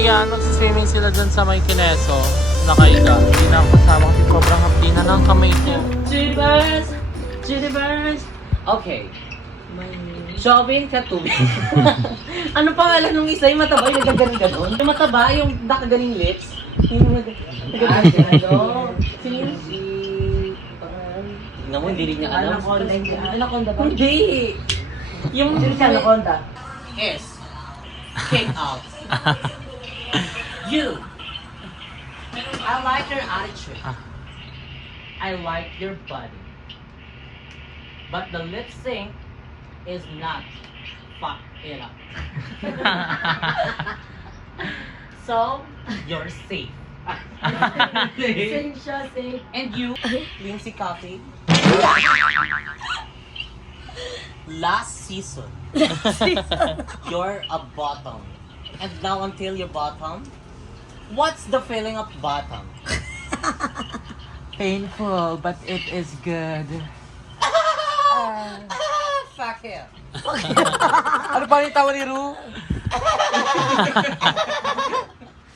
kaya nagsiswimming sila dun sa may Kineso. Nakaiga. Hindi na ako kasama kasi sobrang hapdi na ng kamay ko. Chilibers! Chilibers! Okay. Shopping ka tubig. Ano pangalan nung isa? Yung mataba, yung nagagaling-ganon? Yung mataba, yung nakagaling lips? Yung nagagaling-ganon? Sino? Tingnan mo, hindi rin niya alam. Anaconda ba? Hindi! Yung Hindi siya anaconda. S. Kick out. You. I like your attitude. I like your body. But the lip sync is not fuck it up. So, you're safe. Sing siya, sing. And you, Lindsay Coffee. Last season, you're a bottom. And now until you're bottom, what's the feeling of bottom? Painful, but it is good. Fuck it. Ano pa yung tawa ni Ru?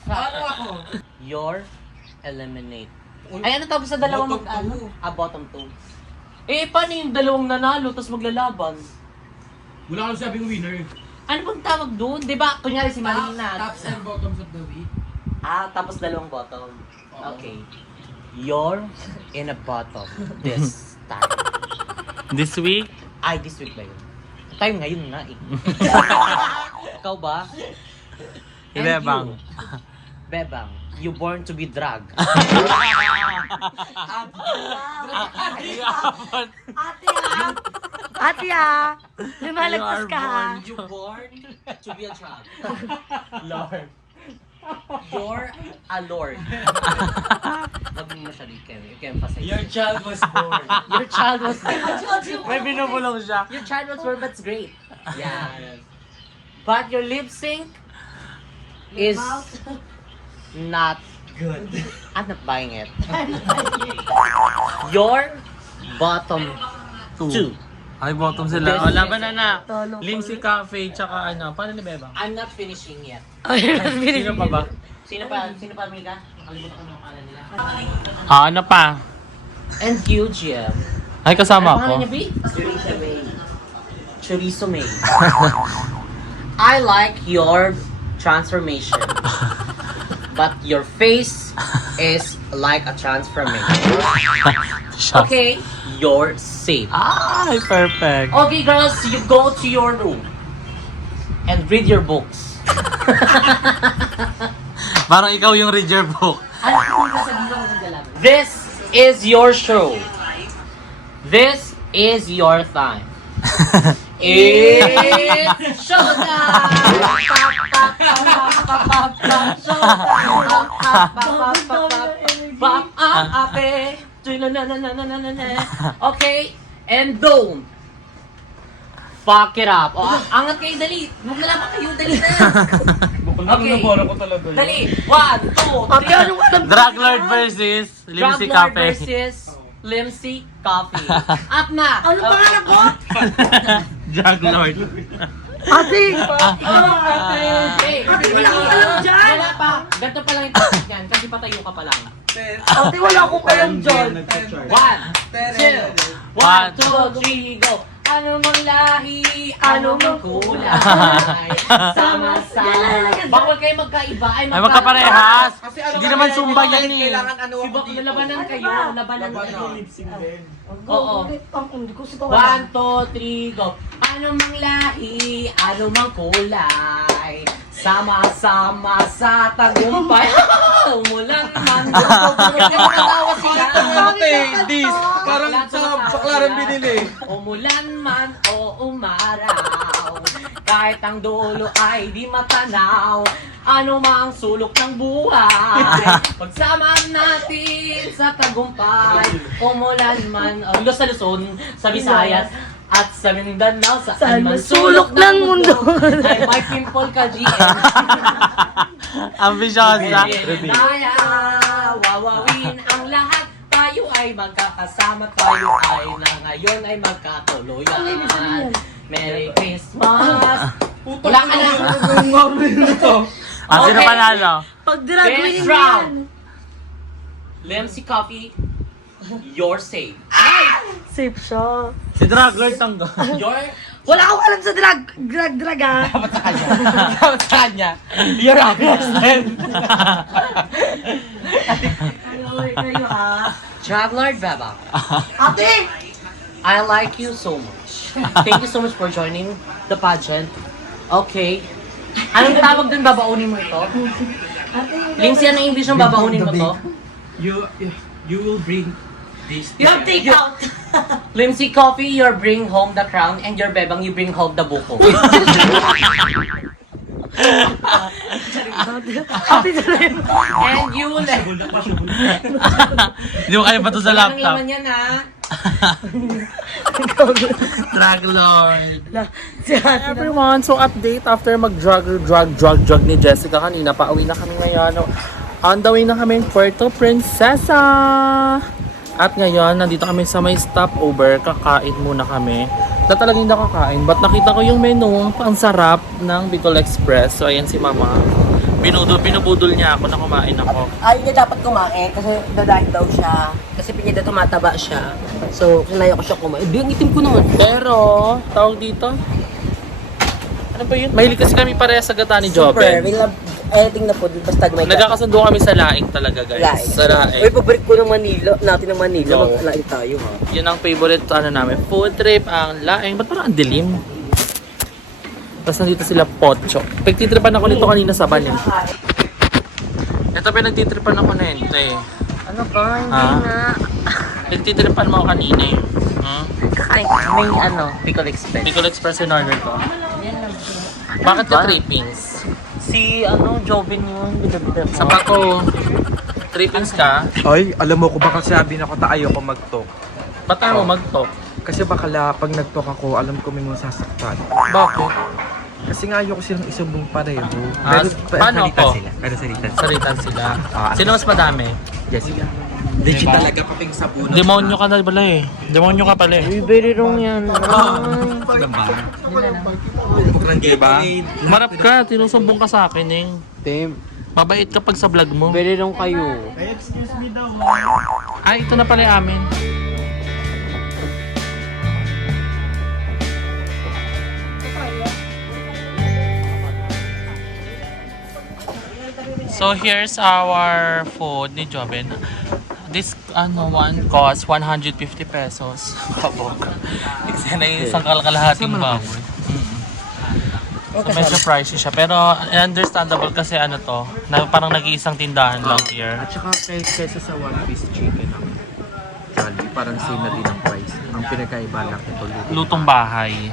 Ano ako? You're eliminate. Ay, ano tawag sa dalawang ano? Bottom two. Eh, paano yung dalawang nanalo tapos maglalaban? Wala kang sabing winner. Ano bang tawag doon? Di ba, kunyari si Marina. Tops and bottoms of the week. Tapos dalawang bottom. Okay. You're in a bottom this time. This week? Ay, this week ba yun? Tayo ngayon na eh. Ikaw ba? And Bebang. you, Bebang, you born to be drag. Ate ah! Lumalagpas ka ha? You born to be a drag. Lord. You're a lord. Wag mo masyado i-emphasize. Your child was born. Your child was May binubulong siya. Your child was born, that's great. Yeah. But your lip sync is not Good. I'm not buying it. Your bottom two. Ay, bottom sila. O, laban na. Talo ko. Lindsay Cafe, tsaka ano. Paano ni Bebang? I'm not finishing yet. Sino pa ba? Sino pa, Mika? Nakalimutan ko ng pangalan nila. Ano pa? And you, Jim. Ay, kasama Ano ako. pangalan niya, B? Chorizo May. I like your transformation. But your face is like a transformation. Shucks. Okay, you're safe. Ay, perfect. Okay, girls, you go to your room and read your books. Parang ikaw yung read your book. This is your show. This is your time. It's showtime! Okay, and don't fuck it up. Oh, angat kayo, dali. Maglalaban kayo, dali na. Okay. Dali. 1, 2, 3. Drug Lord versus Lindsay Drug Lord Cafe. versus Lindsay Coffee. Up na. Ano pangalan ko? Drug Lord. Ate! Hey, Ate, wala akong alam dyan. Wala pa. Ganito pa lang yung topic yan kasi patayo ka pa lang. Ate, wala akong alam dyan. 1, 2, 1, 2, 3, go. Ano mang lahi, ano mang kulay, sama-sama. Bawal kayo magkaiba, ay Ay, magkaparehas. Kasi ano Hindi naman sumba yan eh. Kailangan ano Si ako Bak, dito. lalabanan kayo, labanan kayo. Oo. Hindi ko sito wala. 1, 2, 3, go. Ano mang lahi, ano mang kulay, sama-sama sa tagumpay. Umulan man. Natawa sila. Dis. Parang sa Baklaran binili. Umulan man o umaraw, kahit ang dulo ay di matanaw, ano mang sulok ng buhay, pagsama natin sa tagumpay. Umulan man o sa Luzon, sa Visayas, at sa Mindanao, saan man sulok ng mundo, ay may pimple ka, GM. Ambisyosa. Kaya wawawin ang lahat, tayo ay magkakasama, tayo ay na ngayon ay magkatuluyan. Merry Christmas! Wala ka na! Sino Okay. panalo? Pag drag Next queen round. yan. Lemsi Coffee, you're safe. Safe siya. Si Drag Lord tangga. You're... Wala akong alam sa drag ah. Dapat sa kanya. Dapat sa kanya. You're arrested. Kayo ha. Drag Lord Beba, Ate! I like you so much. Thank you so much for joining the pageant. Okay. Anong tawag dun? Babaunin mo ito? Lindsay, anong English ng babaunin mo to? You will bring this. You have take out. Lindsay Coffee, you bring home the crown, and your Bebang, you bring home the buko. Ate Salem. And you let... Hindi mo kaya ba ito sa Walang laptop? laman yan, ha? Drag Lord. Si ate. Everyone, so update after mag-drug ni Jessica kanina. Pauwi na kami ngayon. On the way na kami Puerto Princesa. At ngayon, nandito kami sa may stopover. Kakain muna kami. Na talagang hindi nakakain. But nakita ko yung menu. Ang sarap ng Bicol Express. So ayan si Mama. Binubudol niya ako na kumain ako. Ayaw niya dapat kumain kasi dadahin daw siya. Kasi pinida tumataba siya. So, kinaya ko siya kumain. Yung itim ko naman. Pero, tawag dito. Ano ba yun? Mahilig kasi kami pareha sa gata ni Super. Joben. We love editing na po. Basta may Nagkakasundo kami sa laing talaga, guys. laing. Sa laing. Uy, paborit ko ng Manila. Natin ng Manila. No. Maglaing tayo ha. Yun ang favorite namin. Food trip, ang laing. Ba't parang ang dilim? Tapos nandito sila Pocho. Pagtitripan ako nito kanina sa ban eh. Ito pinagtitripan ako na ito eh. Ano ba? Hindi Ah. na. Pagtitripan mo ako kanina eh. Hmm? Kakain ka. May Bicol Express. Bicol Express in order ko. Bakit ka trippings? Si Joven yun. Bida-bida Sa pako, trippings ka? Ay, alam mo ko baka sabi na ko tayo ko mag-talk. Ba't tayo mo mag-talk? Kasi bakala pag nag-talk ako, alam ko may mga sasaktan. Bakit? Kasi nga ayoko silang isubong pareho. Ah, paano salita ko? sila. Pero salita sila. Salitan sila. Ah, Sino mas madami? Jessica. Legit talaga kaping sa puno. Demonyo ka na pala eh. Demonyo ka pala eh. Very wrong yan. Diba? Marap ka, tinusumbong ka sa akin eh. Damn. Mabait ka pag sa vlog mo. Very wrong kayo. Ay, ito na pala yung amin. So here's our food ni Joben. This one cost 150 pesos. Kabog. Kasi na yung isang kalahating baboy. So medyo pricey siya. Pero understandable kasi na parang nag-iisang tindahan lang here. At saka kaysa sa one piece chicken ang Jollibee, parang same na din ang price. Ang pinagkaiba lang ito Lutong bahay.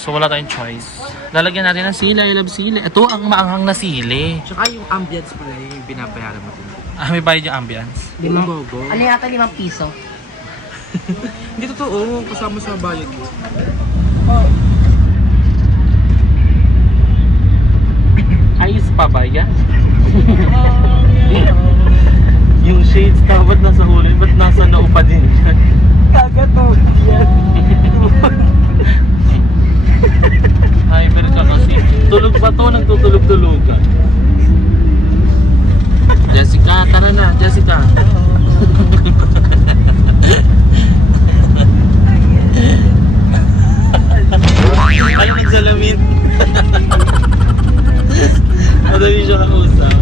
So wala tayong choice. Lalagyan natin ng sili. I love sili. Ito ang maanghang na sili. Tsaka yung ambience pala yung binabayaran mo din. May bayad yung ambience. Bogo. Ano yata 5 piso? Hindi totoo, kasama sa bayad mo. Ayos pa ba yan? Yung shades dapat nasa huli, ba't nasa noo pa din yan? Kagatog yan. Hyper ka kasi. Tulog pa to, nagtutulog-tulugan. Jessica, tara na, Jessica. Ayaw magsalamin. Madali siya kausap.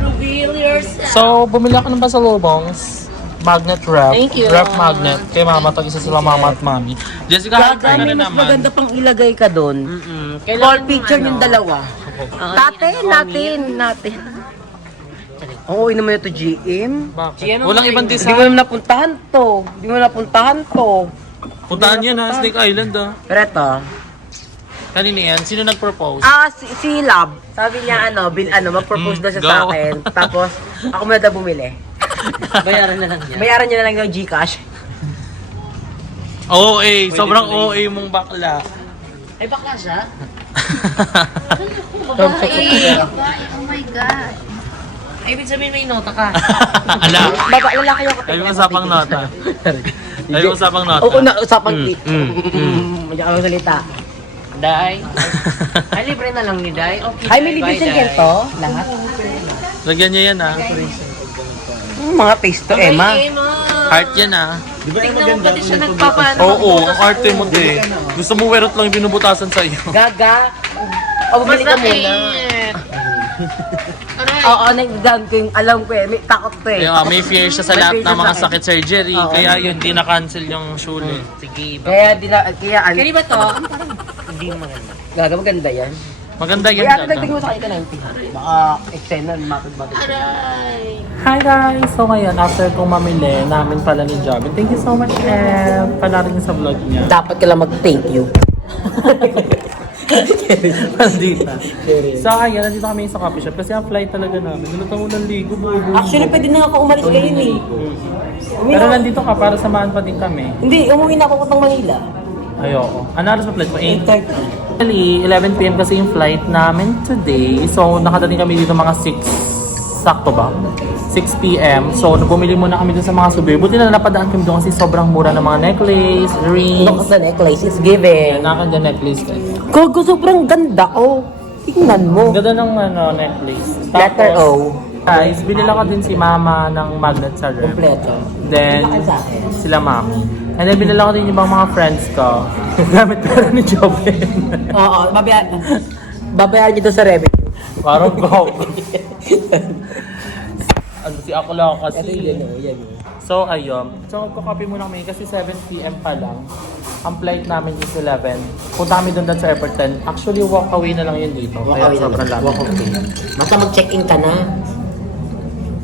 Reveal yourself. So, bumili ako ng pasalubongs. Magnet wrap. Thank you. Wrap magnet. Kay mama, tag-isa sila mama at mami. Jessica, Gaga, ano may na mas naman? maganda pang ilagay ka doon. Wall picture yung dalawa. Natin. Oo, naman ito GM. Bakit? GM ang Walang ibang Hindi design. mo naman napuntahan to. Puntahan yan ha, Snake Island ha. Pero ito, Kanina yan, sino nag-propose? si Lab. Sabi niya mag-propose daw siya Go. sa akin. Tapos, ako muna daw bumili. Bayaran na lang niya. Bayaran niya na lang yung Gcash. OA, sobrang OA mong bakla. Ay, bakla siya? Oh my God. Ay, ibig sabihin may nota ka. Ala, Lalaki yung ay yung usapang nota. Ay yung usapang nota. Oo, usapang Mm, tip. Hindi ako salita. Day. Ay, libre na lang ni Day. Okay, Ay, may libre siyang ganito? Lahat? Lagyan niya yan ah. Mga taste to, Emma. Heart yan ah. Tingnan mo pati siya nagpapaano. Oo, ang arte mo te. Gusto mo werot lang yung binubutasan sa'yo. Gaga. O, bumili ka muna. Oo, nag-down ko yung alam ko eh. May takot ko eh. Kaya may fear siya sa May lahat fear ng siya mga sa akin. sakit surgery. Oo. Kaya yun, di na-cancel yung shule. Sige, Kaya, kaya Kaya ba to? Hindi maganda. Gaga, maganda yan. Maganda yan. Kaya, dagdag Gaga. mo sa akin ka 90. Baka eksena, matod-matod. Hi guys! So ngayon, after kong mamili namin pala ni Jobin, thank you so much palarin sa vlog niya. Dapat ka lang mag-thank you. Nandito. So ayun, nandito kami sa coffee shop kasi ang flight talaga namin. Nalutang ko ng ligo, bobo. Actually, pwede na ako umalis ngayon eh. Pero nandito ka para samahan pa din kami. Hindi, umuwi na ako pang Manila. Ayoko. Ano oras pa flight mo? 8? 8:30. Actually, 11 p.m. kasi yung flight namin today. So nakadating kami dito mga 6. Sakto ba? 6 p.m. So bumili muna kami dun sa mga souvenir. Buti na napadaan kami doon kasi sobrang mura ng mga necklace, rings. Look at the necklace, it's given. Nakan dyan necklace guys. Gogo, sobrang ganda oh. Tingnan mo. Ang ganda ng necklace. Letter O. Guys, binila ko din si mama ng magnet sa rep. Kompleto. Then, Bakit sa akin? sila mami. And then binila ko din yung ibang mga friends ko. Gamit pera ni Jobin. Oo, babayaran niyo doon sa revenue. Parang go. Ano si ako lang kasi. Ito yun o, yan o. So, ayun. So, magkakape muna kami kasi 7 p.m. pa lang. Ang flight namin is 11. Punta kami doon sa airport 10. Actually, walk away na lang yun dito. Kaya sobrang lapit. Walk away. Basta mag-check-in ka na.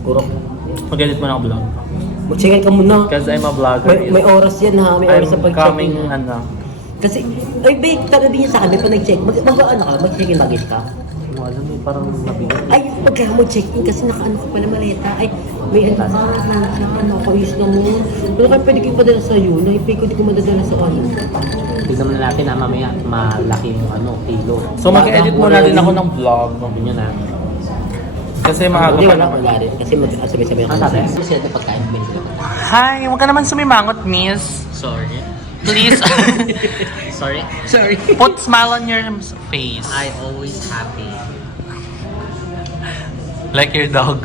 Puro. Mag-edit muna ako vlog. Mag-check-in ka muna. Because I'm a vlogger. May oras yan ha, may oras sa I'm pag-check-in. coming, ano. Kasi, ay babe, kagabi niya sa akin, pag nag-check, mag-ano ka, mag-check-in baggage ka? Mo alam mo, parang mabigat. Ay, pagka mag-check-in kasi naka-ano ka pala maleta, ay, may ano ka, nakayos na mo. Wala kayo pwede kong padala sa'yo, na-pay ko di ko madadala sa ano. Tignan mo na natin na mamaya malaki yung kilo. So, mag-edit muna din ako ng vlog. Yun na. Kasi maaga Hindi, pa wala naman. akong galit, kasi sabay-sabay Ang ako. sabi? Kasi ito pagkain, may sila pagkain. Hi, huwag ka naman sumimangot, miss. Sorry. Please, Sorry. put smile on your face. I always happy. Like your dog.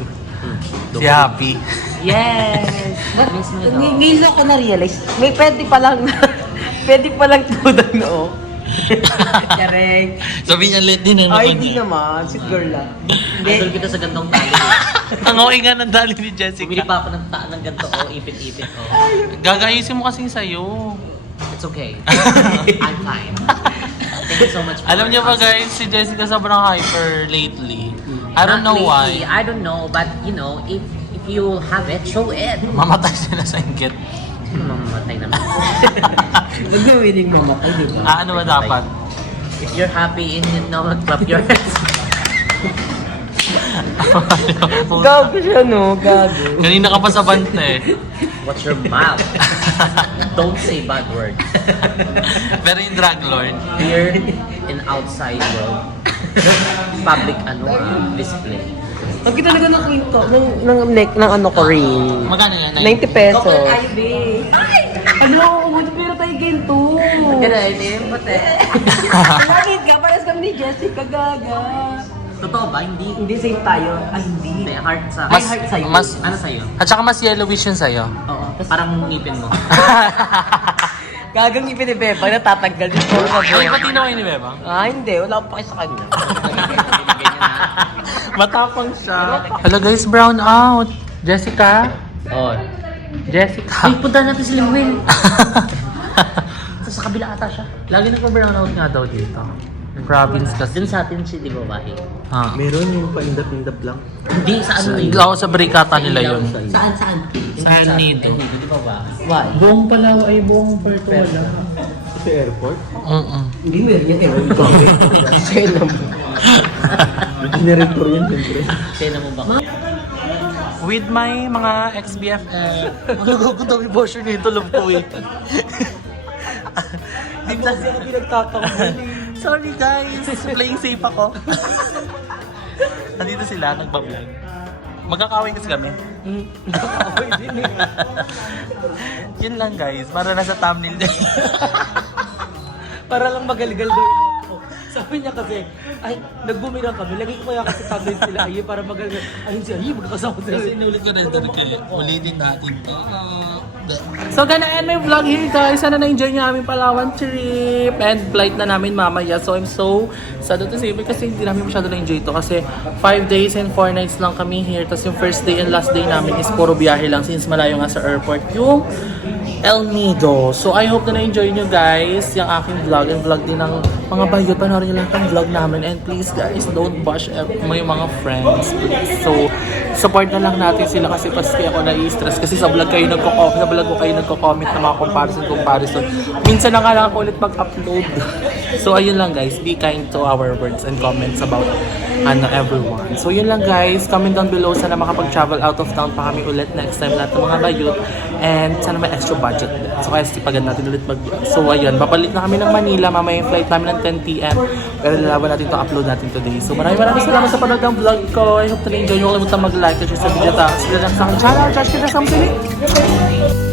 Si Happy. Yes! Miss mo ito. Ngayon lang ako na-realize, may pwede palang tudan no. Yareng. Sabi niya late din Ay, di naman, sweet girl lang. Idol kita sa gantong tali. Ang okay nga ng dali ni Jessica. Bumili pa ako ng ganto o ipit-ipit o. Gagayusin mo kasing sa'yo. It's okay. I'm fine. Thank you so much. Alam niyo ba guys, si Jessica sobrang hyper lately. I don't know Not lately, why. I don't know, but you know, if you have it, show it. Mamatay sila sa inggit. Mamamatay naman. Nag-winning mamatay, di ba? Ano ba dapat? If you're happy in it, no, clap your hands. Gago siya, no? Gago. Kanina ka pa sa banta eh. Watch your mouth. Don't say bad words. Pero yung drag lord. Here in outside world, public display. Ang kita talaga ng queen ko, ng neck, ng ano ko rin. Magkano yan? 90 pesos. Ivy. Ano? Pero tayo ganito. Ganun, pati. Bakit ka? Parehas kami ni Jessica, gaga. Totoo ba? Hindi. Hindi same tayo. Ay, hindi. May heart sa... May heart sa'yo. Ano sa'yo? At saka mas yellowish yun sa'yo. Oo. Parang ngipin mo. Gagang ipin ni Bebang, natatanggal yung phone na Uy, pati na kayo ni Bebang? Ah, hindi. Wala akong paki sa kanya. Matapang siya. Hello guys, brown out. Jessica? Oh. Jessica. Ay, punta natin si Limwin. Sa kabila ata siya. Lagi nagpa-brown out nga daw dito. Province kasi. Dun sa atin si di babae. Ah. Meron yung paindap-indap lang. Hindi, sa ano yun? Ako sa barikata nila yun. Saan? Sa Nido. Di ba ba? Why? Buong Palaw ay buong Puerto wala. Sa airport? Hindi mo yan eh. Sino mo? Nirector yun, siyempre. Sena mo ba? With my mga ex-BFF. Magagagod ang ibosyo nito, love ko eh. Di ba siya pinagtatakbo? Sorry guys, playing safe ako. Nandito sila, nagbablog. Magkakaway kasi kami. Nagkakaway din eh. Yun lang guys, para nasa thumbnail din. Para lang magaligal doon. sabi niya kasi, ay, nagbumirang kami. Lagi ko kaya kasi tablet sila Aye para magagal. Ayun si Aye, magkakasama sila. Kasi inulit ko rin doon kayo. Ulitin natin to. So, gonna end my vlog here guys. Sana na-enjoy niyo aming Palawan trip. And flight na namin mamaya. So, I'm so sad to say kasi hindi namin masyado na-enjoy ito. Kasi 5 days and 4 nights lang kami here. Tapos yung first day and last day namin is puro biyahe lang since malayo nga sa airport yung El Nido. So, I hope na na-enjoy nyo guys yung aking vlog and vlog din ng mga bayot. Panoorin nyo lang ang vlog namin. And please guys, don't bash my mga friends. Please. So, support na lang natin sila kasi paski ako nai-stress. Kasi sa vlog ko kayo nagko-comment ng mga comparison. Minsan na nga lang ako ulit mag-upload. So, ayun lang guys. Be kind to our words and comments about everyone. So, yun lang guys. Comment down below. Sana makapag-travel out of town pa kami ulit next time natin mga bayot. And sana may extra budget din. So, kaya sipagan natin ulit mag-vlog. So, ayun. Papalit na kami ng Manila. Mamaya yung flight namin ng 10 p.m. Pero lalaban natin ito upload natin today. So, maraming salamat sa panood ng vlog ko. I hope na na-enjoy nyo. Huwag kalimutan mag-like at share sa video. Tapos, sila lang sa akin channel. Josh Kita Samsung.